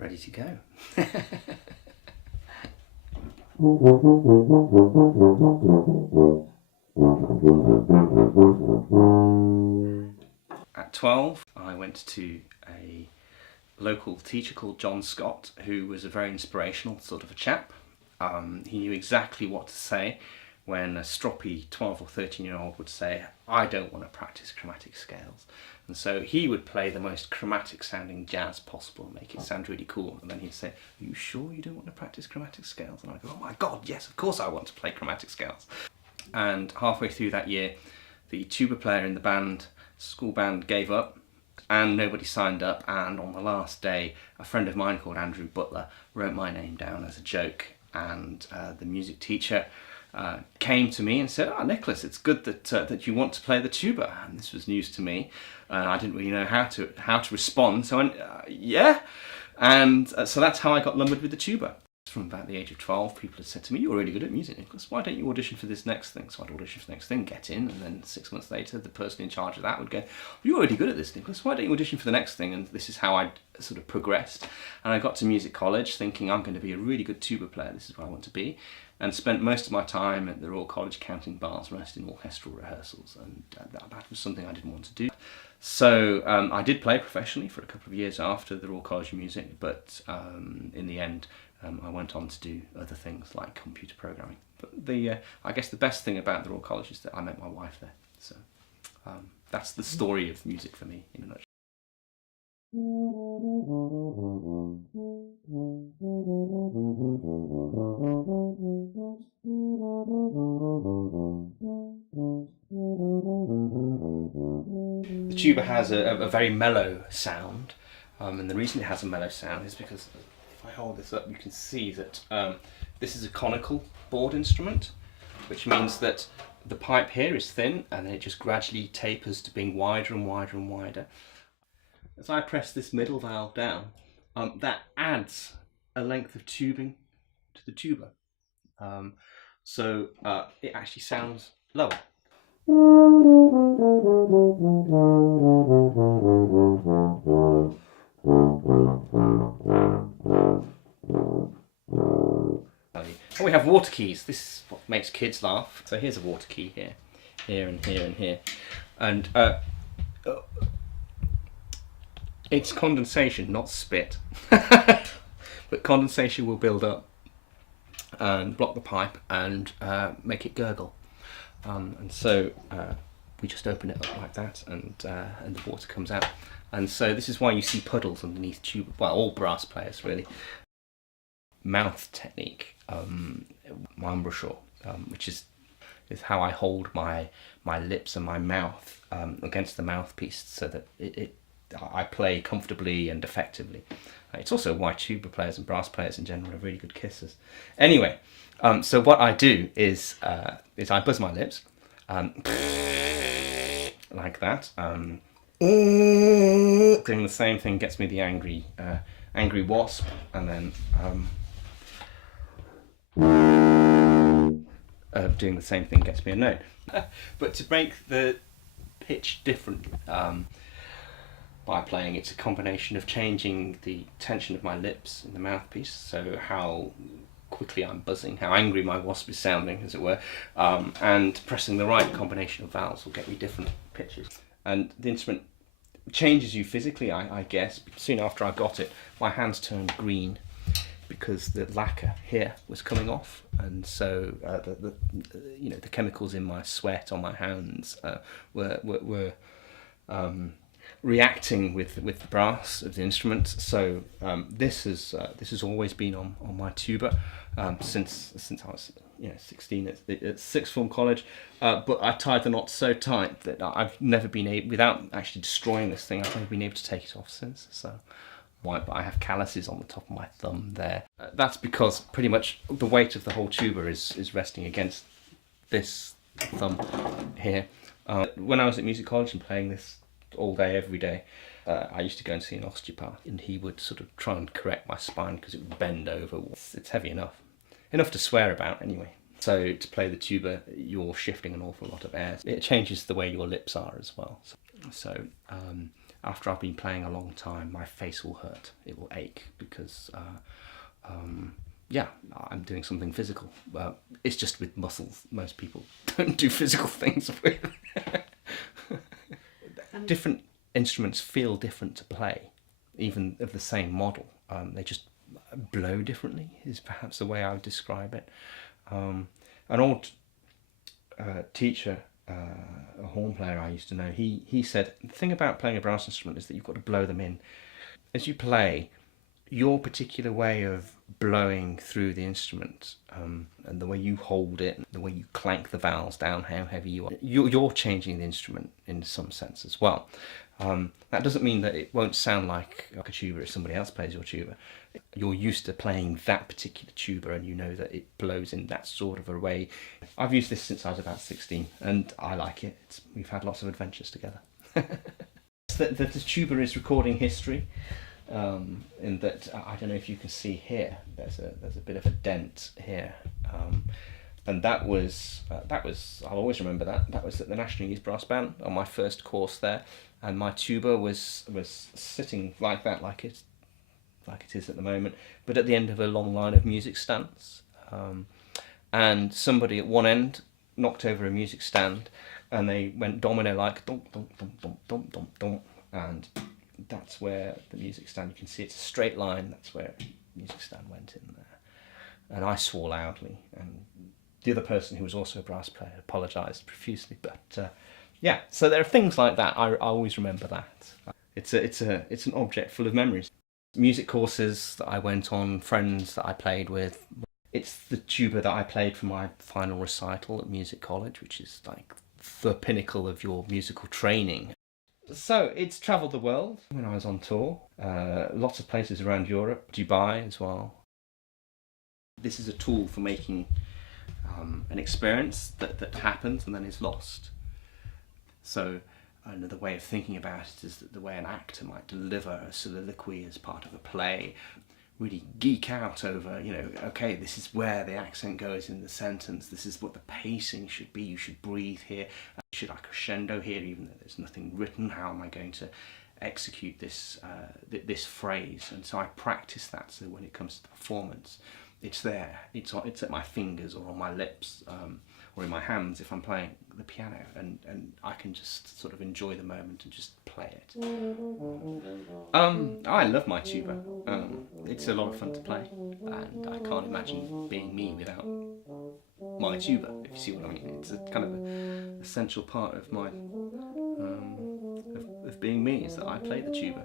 ready to go. At 12, I went to a local teacher called John Scott, who was a very inspirational sort of a chap. He knew exactly what to say when a stroppy 12 or 13-year-old would say, I don't want to practice chromatic scales. And so he would play the most chromatic sounding jazz possible and make it sound really cool. And then he'd say, are you sure you don't want to practice chromatic scales? And I'd go, oh my God, yes, of course I want to play chromatic scales. And halfway through that year, the tuba player in the band, school band, gave up and nobody signed up. And on the last day, a friend of mine called Andrew Butler wrote my name down as a joke. And the music teacher came to me and said, Nicholas, it's good that you want to play the tuba. And this was news to me. I didn't really know how to respond. So I went, yeah. And so that's how I got lumbered with the tuba. From about the age of 12, people had said to me, you're really good at music, Nicholas. Why don't you audition for this next thing? So I'd audition for the next thing, get in, and then 6 months later, the person in charge of that would go, you're already good at this, Nicholas. Why don't you audition for the next thing? And this is how I sort of progressed. And I got to music college thinking I'm going to be a really good tuba player. This is what I want to be. And spent most of my time at the Royal College counting bars, rest in orchestral rehearsals. And that was something I didn't want to do. So I did play professionally for a couple of years after the Royal College of Music, but in the end, I went on to do other things like computer programming. But I guess the best thing about the Royal College is that I met my wife there. So that's the story of music for me in a nutshell. The tuba has a very mellow sound, and the reason it has a mellow sound is because if I hold this up, you can see that this is a conical board instrument, which means that the pipe here is thin and then it just gradually tapers to being wider and wider and wider. As I press this middle valve down, that adds a length of tubing to the tuba. So it actually sounds lower. And we have water keys. This is what makes kids laugh. So here's a water key here, here and here and here. And it's condensation, not spit. But condensation will build up and block the pipe and make it gurgle. And so we just open it up like that, and the water comes out. And so this is why you see puddles underneath tuba. Well, all brass players really. Mouth technique, my embouchure, which is how I hold my lips and my mouth against the mouthpiece, so that I play comfortably and effectively. It's also why tuba players and brass players in general are really good kissers. Anyway, so what I do is I buzz my lips, like that. Doing the same thing gets me the angry wasp, and then doing the same thing gets me a note. But to make the pitch different by playing, it's a combination of changing the tension of my lips in the mouthpiece, so how quickly I'm buzzing, how angry my wasp is sounding, as it were, and pressing the right combination of valves will get me different pitches. And the instrument changes you physically, I guess. Soon after I got it, my hands turned green because the lacquer here was coming off, and so the chemicals in my sweat on my hands were reacting with the brass of the instrument. So this has always been on my tuba since I was 16 at sixth form college, but I tied the knot so tight that I've never been able, without actually destroying this thing, I've never been able to take it off since. So but I have calluses on the top of my thumb there. That's because pretty much the weight of the whole tuba is resting against this thumb here. When I was at music college and playing this all day, every day, I used to go and see an osteopath, and he would sort of try and correct my spine because it would bend over. It's heavy enough to swear about anyway. So to play the tuba, you're shifting an awful lot of air. It changes the way your lips are as well. So after I've been playing a long time, my face will hurt. It will ache because, yeah, I'm doing something physical. It's just with muscles. Most people don't do physical things with. Different instruments feel different to play, even of the same model. They just blow differently, is perhaps the way I would describe it. An old teacher, a horn player I used to know, he said, the thing about playing a brass instrument is that you've got to blow them in. As you play, your particular way of blowing through the instrument, and the way you hold it, the way you clank the valves down, how heavy you are, you're changing the instrument in some sense as well. That doesn't mean that it won't sound like a tuba if somebody else plays your tuba. You're used to playing that particular tuba and you know that it blows in that sort of a way. I've used this since I was about 16 and I like it. We've had lots of adventures together. The tuba is recording history, in that, I don't know if you can see here, there's a bit of a dent here. And that was I'll always remember that was at the National Youth Brass Band on my first course there, and my tuba was sitting like that, like it is at the moment, but at the end of a long line of music stands, and somebody at one end knocked over a music stand, and they went domino like dum dum dum dum dum dum dum, and that's where the music stand, you can see it's a straight line, that's where the music stand went in there, and I swore loudly, and the other person, who was also a brass player, apologised profusely. But yeah, so there are things like that. I always remember that. It's an object full of memories. Music courses that I went on, friends that I played with. It's the tuba that I played for my final recital at music college, which is like the pinnacle of your musical training. So it's travelled the world when I was on tour. Lots of places around Europe, Dubai as well. This is a tool for making an experience that happens and then is lost. So another way of thinking about it is that the way an actor might deliver a soliloquy as part of a play, really geek out over, okay, this is where the accent goes in the sentence, this is what the pacing should be, you should breathe here, should I crescendo here even though there's nothing written, how am I going to execute this phrase? And so I practice that, so when it comes to the performance, it's there, it's at my fingers or on my lips, or in my hands if I'm playing the piano, and I can just sort of enjoy the moment and just play it. I love my tuba. It's a lot of fun to play, and I can't imagine being me without my tuba, if you see what I mean. It's a kind of an essential part of my of being me, is that I play the tuba.